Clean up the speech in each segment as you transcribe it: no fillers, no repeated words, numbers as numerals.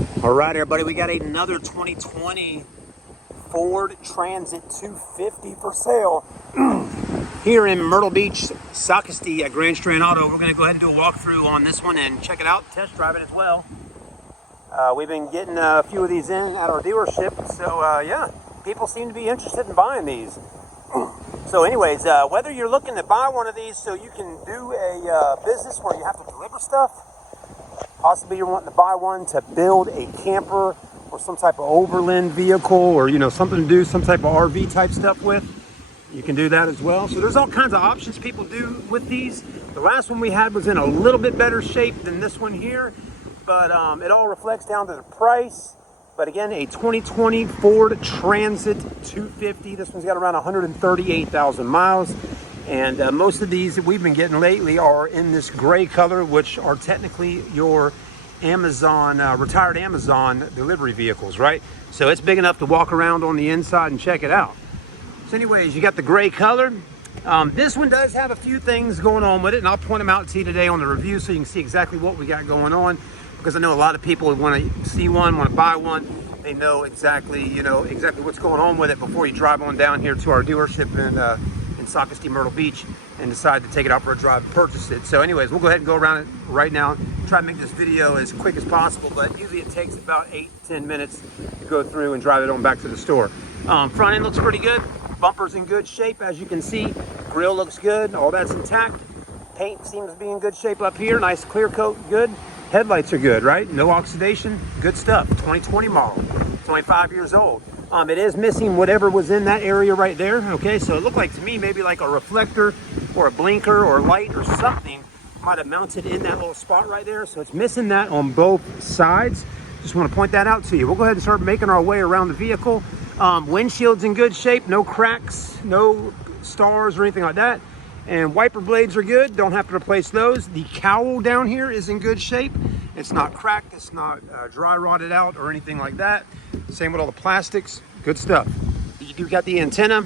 All right, everybody, we got another 2020 Ford Transit 250 for sale here in Myrtle Beach, Socastee at Grand Strand Auto. We're going to go ahead and do a walkthrough on this one and check it out, test drive it as well. We've been getting a few of these in at our dealership, so yeah, people seem to be interested in buying these. So anyways, whether you're looking to buy one of these so you can do a business where you have to deliver stuff, possibly you're wanting to buy one to build a camper or some type of overland vehicle, or something to do some type of RV type stuff with, you can do that as well. So there's all kinds of options people do with these. The last one we had was in a little bit better shape than this one here, but it all reflects down to the price. But again, a 2020 Ford Transit 250. This one's got around 138,000 miles. And most of these that we've been getting lately are in this gray color, which are technically your Amazon, retired Amazon delivery vehicles, right? So it's big enough to walk around on the inside and check it out. So anyways, you got the gray color. This one does have a few things going on with it, and I'll point them out to you today on the review so you can see exactly what we got going on. Because I know a lot of people want to see one, want to buy one. They know exactly, exactly what's going on with it before you drive on down here to our dealership in Socastee, Myrtle Beach, and decide to take it out for a drive and purchase it. So anyways, we'll go ahead and go around it right now. Try to make this video as quick as possible, but usually it takes about 8 to 10 minutes to go through and drive it on back to the store. Front end looks pretty good. Bumper's in good shape, as you can see. Grill looks good. All that's intact. Paint seems to be in good shape up here. Nice clear coat, good. Headlights are good, right? No oxidation, good stuff. 2020 model. It's only 5 years old. It is missing whatever was in that area right there, okay? So it looked like to me maybe like a reflector or a blinker or a light or something might have mounted in that little spot right there. So it's missing that on both sides. Just want to point that out to you. We'll go ahead and start making our way around the vehicle. Windshield's in good shape, no cracks, no stars or anything like that. And wiper blades are good, don't have to replace those. The cowl down here is in good shape. It's not cracked, it's not dry rotted out or anything like that. Same with all the plastics, good stuff. You do got the antenna.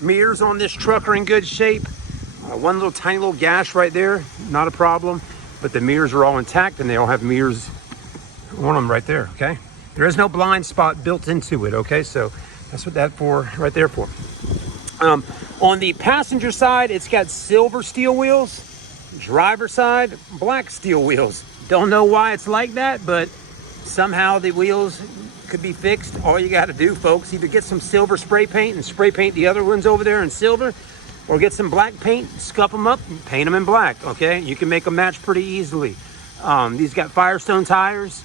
Mirrors on this truck are in good shape. One little tiny little gash right there, not a problem. But the mirrors are all intact and they all have mirrors on them right there, okay? There is no blind spot built into it, okay? So that's what that for right there for. On the passenger side, it's got silver steel wheels. Driver side, black steel wheels. Don't know why it's like that, but somehow the wheels could be fixed. All you got to do, folks, either get some silver spray paint and spray paint the other ones over there in silver, or get some black paint, scuff them up, and paint them in black, okay? You can make them match pretty easily. These got Firestone tires.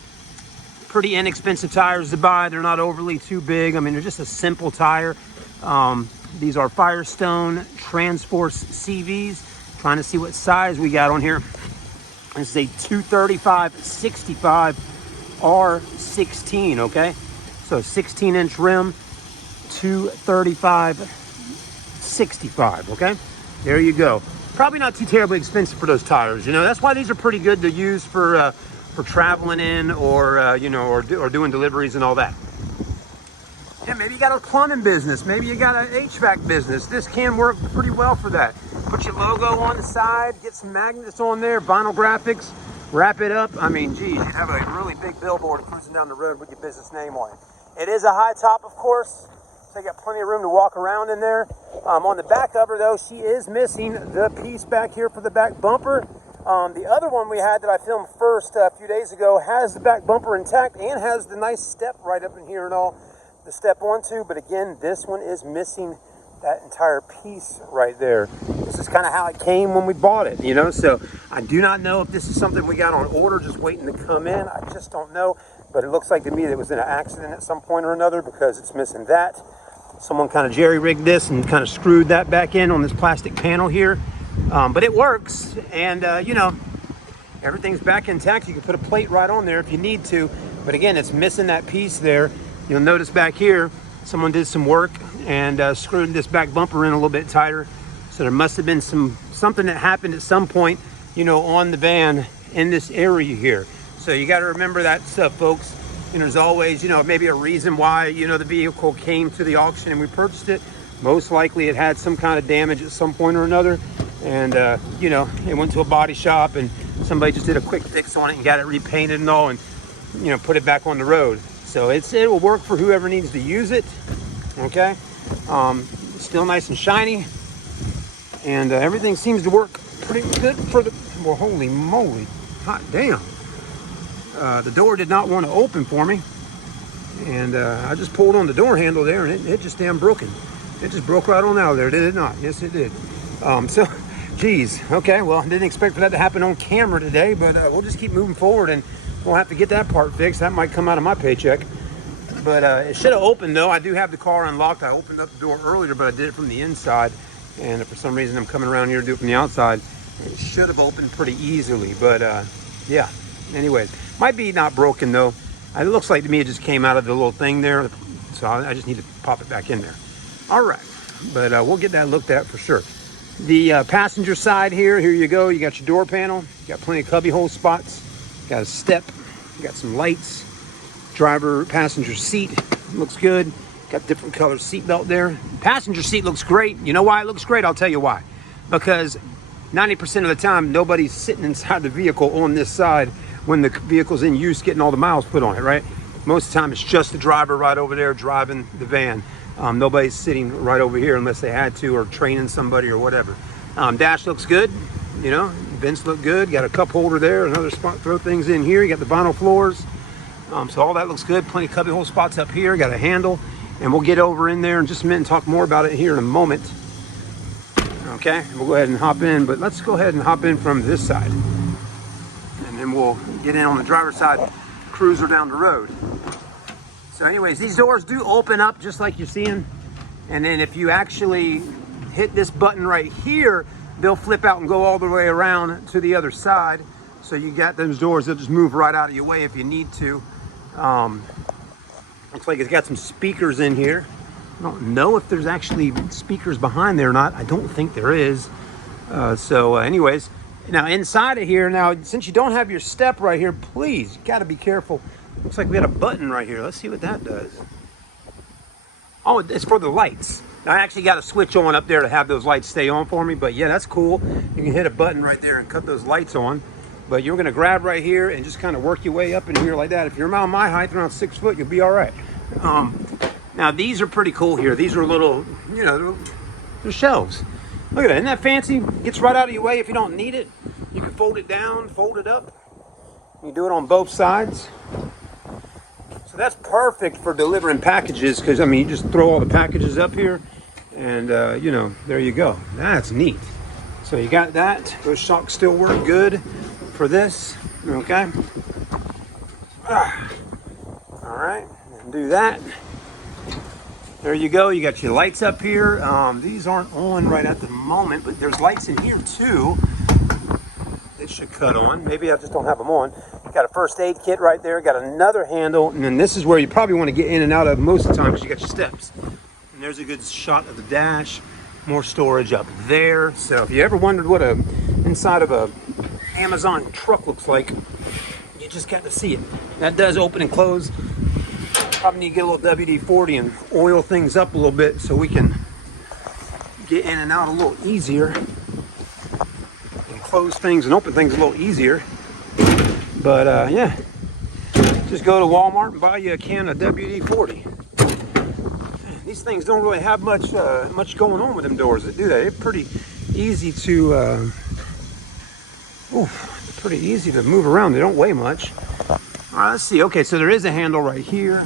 Pretty inexpensive tires to buy. They're not overly too big. I mean, they're just a simple tire. These are Firestone Transforce CVs. Trying to see what size we got on here. This is a 235/65 R16, okay? So 16-inch rim, 235/65, okay? There you go. Probably not too terribly expensive for those tires. That's why these are pretty good to use for traveling in, or or doing deliveries and all that. Yeah, maybe you got a plumbing business, maybe you got an HVAC business. This can work pretty well for that. Put your logo on the side, get some magnets on there, vinyl graphics, wrap it up. I mean, geez, you'd have a really big billboard cruising down the road with your business name on it. It is a high top, of course, so you got plenty of room to walk around in there. On the back of her, though, she is missing the piece back here for the back bumper. The other one we had that I filmed first a few days ago has the back bumper intact and has the nice step right up in here and all to step onto. But again, this one is missing that entire piece right there. This is kind of how it came when we bought it, So I do not know if this is something we got on order just waiting to come in. I just don't know. But it looks like to me that it was in an accident at some point or another because it's missing that. Someone kind of jerry-rigged this and kind of screwed that back in on this plastic panel here. But it works, and everything's back intact. You can put a plate right on there if you need to, but again, it's missing that piece there. You'll notice back here, someone did some work and screwed this back bumper in a little bit tighter. So there must have been something that happened at some point, on the van in this area here. So you got to remember that stuff, folks. There's always, maybe a reason why, the vehicle came to the auction and we purchased it. Most likely it had some kind of damage at some point or another. And, it went to a body shop and somebody just did a quick fix on it and got it repainted and all. And you know, put it back on the road. So it will work for whoever needs to use it. Okay, still nice and shiny, and everything seems to work pretty good for the. Well, holy moly, hot damn! The door did not want to open for me, and I just pulled on the door handle there, and it just damn broken. It just broke right on out of there, did it not? Yes, it did. So, geez, okay, well, didn't expect for that to happen on camera today, but we'll just keep moving forward, and we'll have to get that part fixed. That might come out of my paycheck. But it should have opened, though. I do have the car unlocked. I opened up the door earlier, but I did it from the inside. And for some reason, I'm coming around here to do it from the outside. It should have opened pretty easily. But, yeah. Anyways, might be not broken, though. It looks like to me it just came out of the little thing there. So I just need to pop it back in there. All right. But we'll get that looked at for sure. The passenger side here you go. You got your door panel. You got plenty of cubby hole spots. Got a step. You got some lights. Driver passenger seat looks good. Got different color seat belt there. Passenger seat looks great. You know why it looks great? I'll tell you why. Because 90% of the time, nobody's sitting inside the vehicle on this side when the vehicle's in use, getting all the miles put on it, right? Most of the time, it's just the driver right over there driving the van. Nobody's sitting right over here unless they had to, or training somebody or whatever. Dash looks good. You know, vents look good. Got a cup holder there, another spot to throw things in here. You got the vinyl floors. So all that looks good. Plenty of cubby hole spots up here. Got a handle. And we'll get over in there in just a minute and talk more about it here in a moment. Okay, we'll go ahead and hop in. But let's go ahead and hop in from this side. And then we'll get in on the driver's side, cruiser down the road. So anyways, these doors do open up just like you're seeing. And then if you actually hit this button right here, they'll flip out and go all the way around to the other side. So you got those doors, they'll just move right out of your way if you need to. Looks like it's got some speakers in here. I don't know if there's actually speakers behind there or not. I don't think there is. Anyways, now inside of here, now since you don't have your step right here, please, you gotta be careful. Looks like we got a button right here. Let's see what that does. Oh, it's for the lights. I actually got a switch on up there to have those lights stay on for me, but yeah, that's cool. You can hit a button right there and cut those lights on. But you're gonna grab right here and just kind of work your way up in here like that. If you're around my height, around 6 foot, you'll be all right. Now these are pretty cool here. These are little, you know, they're shelves. Look at that, isn't that fancy? Gets right out of your way if you don't need it. You can fold it down, fold it up. You do it on both sides. So that's perfect for delivering packages because, I mean, you just throw all the packages up here and, you know, there you go. That's neat. So you got that. Those shocks still work good for this, okay? All right, and do that. There you go. You got your lights up here. These aren't on right at the moment, but there's lights in here too. They should cut on. Maybe I just don't have them on. Got a first aid kit right there. Got another handle, and then this is where you probably want to get in and out of most of the time because you got your steps. And there's a good shot of the dash. More storage up there. So if you ever wondered what a inside of a Amazon truck looks like, you just got to see it. That does open and close. Probably need to get a little WD-40 and oil things up a little bit so we can get in and out a little easier and close things and open things a little easier. But yeah, just go to Walmart and buy you a can of WD-40. These things don't really have much going on with them doors, do they? They're pretty easy to pretty easy to move around. They don't weigh much. All right, let's see. Okay, so there is a handle right here.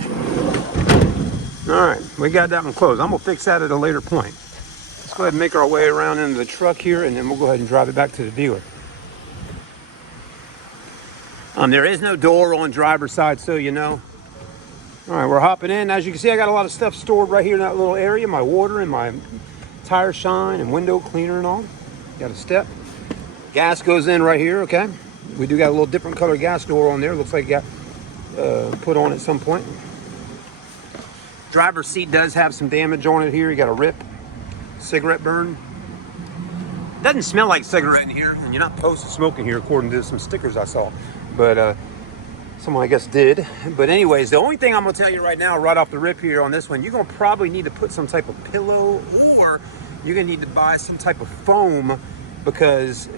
All right, we got that one closed. I'm gonna fix that at a later point. Let's go ahead and make our way around into the truck here, and then we'll go ahead and drive it back to the dealer. There is no door on driver's side, so you know. All right, we're hopping in. As you can see, I got a lot of stuff stored right here in that little area. My water and my tire shine and window cleaner and all. Got a step. Gas goes in right here, okay? We do got a little different color gas door on there. Looks like it got put on at some point. Driver's seat does have some damage on it here. You got a rip, cigarette burn. Doesn't smell like cigarette in here, and you're not supposed to smoke in here according to some stickers I saw. But someone I guess did. But anyways, the only thing I'm gonna tell you right now, right off the rip here on this one, you're gonna probably need to put some type of pillow, or you're gonna need to buy some type of foam, because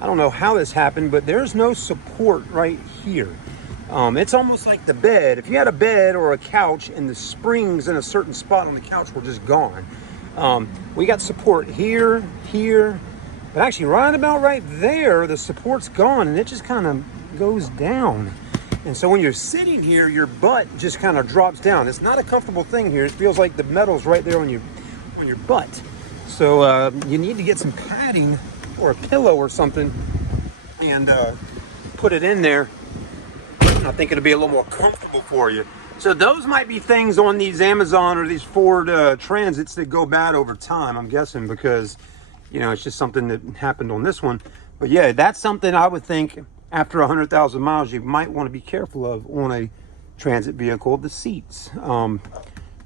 I don't know how this happened, but there's no support right here. It's almost like the bed. If you had a bed or a couch and the springs in a certain spot on the couch were just gone. We got support here, but actually right about right there, the support's gone and it just kind of goes down. And so when you're sitting here, your butt just kind of drops down. It's not a comfortable thing here. It feels like the metal's right there on your butt. So you need to get some padding or a pillow or something and put it in there. I think it'll be a little more comfortable for you. So those might be things on these Amazon or these Ford Transits that go bad over time, I'm guessing, because, you know, it's just something that happened on this one. But yeah, that's something I would think after 100,000 miles, you might want to be careful of on a transit vehicle, the seats.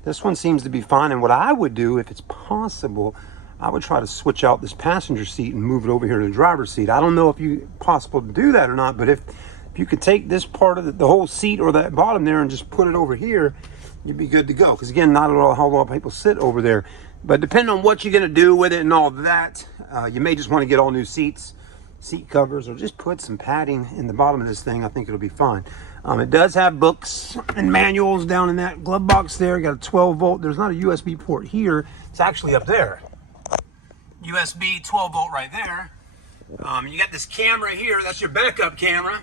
This one seems to be fine. And what I would do, if it's possible, I would try to switch out this passenger seat and move it over here to the driver's seat. I don't know if it's possible to do that or not, but if you could take this part of the whole seat or that bottom there and just put it over here, you'd be good to go. Because again, not a whole lot of people sit over there. But depending on what you're going to do with it and all that, you may just want to get all new seats, seat covers, or just put some padding in the bottom of this thing. I think it'll be fine. It does have books and manuals down in that glove box there. Got a 12 volt. There's not a USB port here. It's actually up there. USB 12 volt right there. You got this camera here. That's your backup camera.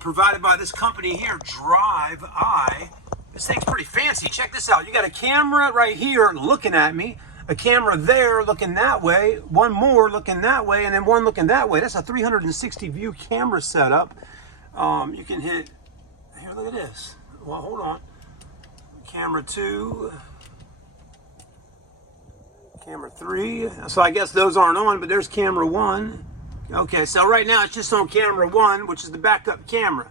Provided by this company here, Drive Eye. This thing's pretty fancy. Check this out. You got a camera right here looking at me, a camera there looking that way, one more looking that way, and then one looking that way. That's a 360 view camera setup. You can hit, here, look at this. Well, hold on. Camera 2, camera 3. So I guess those aren't on, but there's camera 1. Okay, so right now it's just on camera 1, which is the backup camera.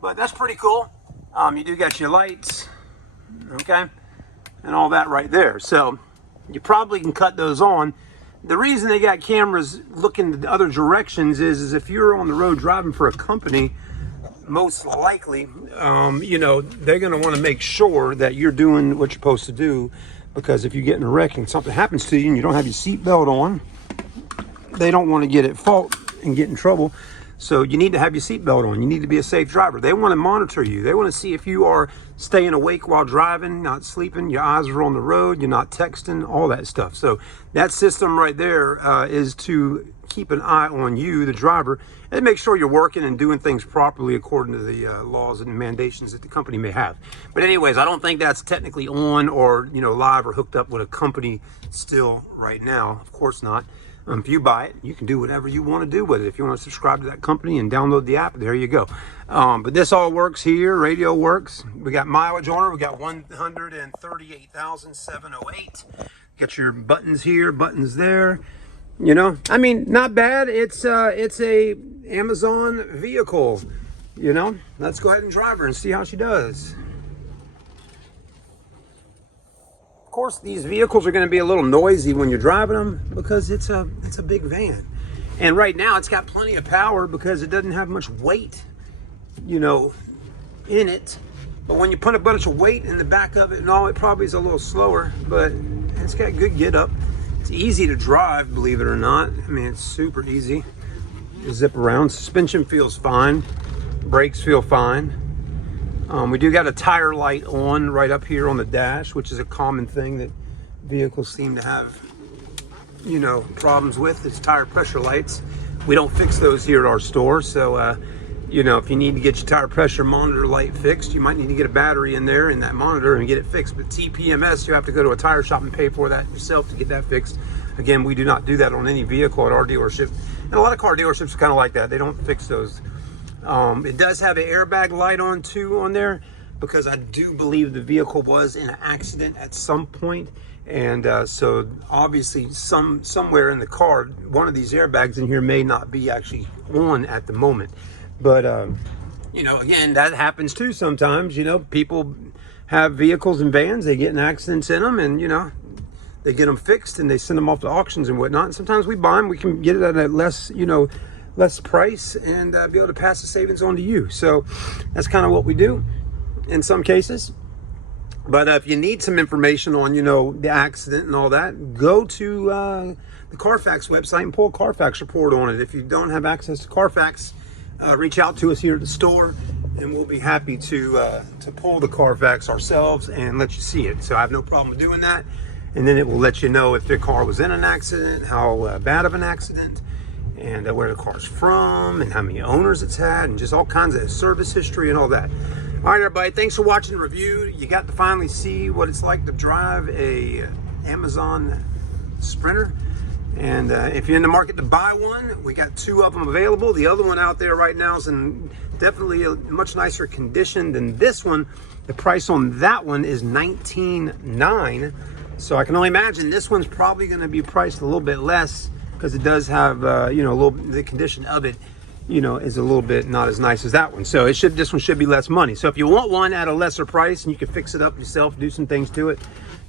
But that's pretty cool. You do got your lights, okay, and all that right there. So you probably can cut those on. The reason they got cameras looking the other directions is if you're on the road driving for a company, most likely, you know, they're going to want to make sure that you're doing what you're supposed to do. Because if you get in a wreck and something happens to you and you don't have your seatbelt on, they don't want to get at fault and get in trouble. So you need to have your seatbelt on. You need to be a safe driver. They want to monitor you. They want to see if you are staying awake while driving, not sleeping, your eyes are on the road, you're not texting, all that stuff. So that system right there is to keep an eye on you, the driver, and make sure you're working and doing things properly according to the laws and mandations that the company may have. But anyways, I don't think that's technically on or, you know, live or hooked up with a company still right now. Of course not. If you buy it, you can do whatever you want to do with it. If you want to subscribe to that company and download the app, there you go. But this all works here. Radio works. We got mileage on it. We got 138,708. Got your buttons here, buttons there. You know, I mean, not bad. It's a Amazon vehicle. You know, let's go ahead and drive her and see how she does. Of course, these vehicles are going to be a little noisy when you're driving them because it's a big van. And right now it's got plenty of power because it doesn't have much weight, you know, in it. But when you put a bunch of weight in the back of it and all, it probably is a little slower, but it's got good get up. It's easy to drive, believe it or not. I mean, it's super easy. You zip around. Suspension feels fine. Brakes feel fine. We do got a tire light on right up here on the dash, which is a common thing that vehicles seem to have, you know, problems with. It's tire pressure lights. We don't fix those here at our store. So, you know, if you need to get your tire pressure monitor light fixed, you might need to get a battery in there in that monitor and get it fixed. But TPMS, you have to go to a tire shop and pay for that yourself to get that fixed. Again, we do not do that on any vehicle at our dealership. And a lot of car dealerships are kind of like that. They don't fix those. It does have an airbag light on too on there because I do believe the vehicle was in an accident at some point. And so obviously somewhere in the car, one of these airbags in here may not be actually on at the moment. But, you know, again, that happens too sometimes. You know, people have vehicles and vans, they get in accidents in them and, you know, they get them fixed and they send them off to auctions and whatnot. And sometimes we buy them, we can get it at a less, you know, less price and be able to pass the savings on to you. So that's kind of what we do in some cases. But if you need some information on, you know, the accident and all that, go to the Carfax website and pull a Carfax report on it. If you don't have access to Carfax, reach out to us here at the store and we'll be happy to pull the Carfax ourselves and let you see it. So I have no problem doing that. And then it will let you know if the car was in an accident, how bad of an accident, and where the car's from, and how many owners it's had, and just all kinds of service history and all that. All right, everybody, thanks for watching the review. You got to finally see what it's like to drive a Amazon Sprinter. And if you're in the market to buy one, we got 2 of them available. The other one out there right now is in definitely a much nicer condition than this one. The price on that one is $19,900. So I can only imagine this one's probably going to be priced a little bit less, because it does have, you know, a little, the condition of it, you know, is a little bit not as nice as that one. So this one should be less money. So if you want one at a lesser price and you can fix it up yourself, do some things to it,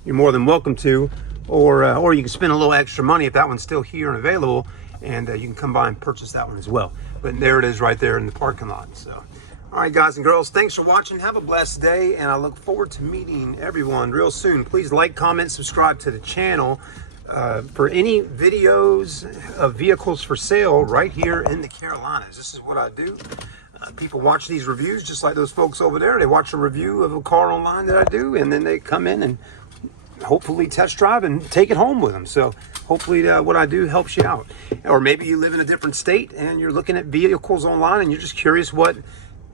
you're more than welcome to. Or you can spend a little extra money if that one's still here and available, and you can come by and purchase that one as well. But there it is right there in the parking lot. So, all right, guys and girls, thanks for watching. Have a blessed day, and I look forward to meeting everyone real soon. Please like, comment, subscribe to the channel for any videos of vehicles for sale right here in the Carolinas. This is what I do. People watch these reviews just like those folks over there. They watch a review of a car online that I do, and then they come in and hopefully test drive and take it home with them. So hopefully what I do helps you out. Or maybe you live in a different state and you're looking at vehicles online and you're just curious what,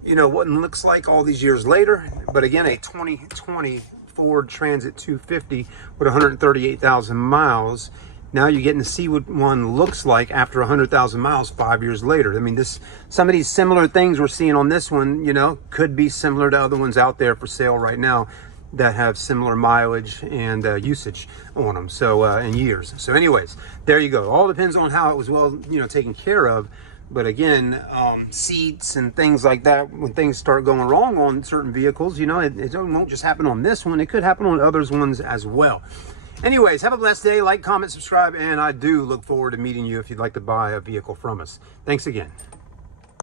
you know, what it looks like all these years later. But again, a 2020 Ford Transit 250 with 138,000 miles. Now you're getting to see what one looks like after 100,000 miles 5 years later. I mean, some of these similar things we're seeing on this one, you know, could be similar to other ones out there for sale right now that have similar mileage and usage on them, so in years. So anyways, there you go. All depends on how it was, well, you know, taken care of. But again, seats and things like that, when things start going wrong on certain vehicles, you know, it won't just happen on this one. It could happen on others ones as well. Anyways, have a blessed day. Like, comment, subscribe, and I do look forward to meeting you if you'd like to buy a vehicle from us. Thanks again.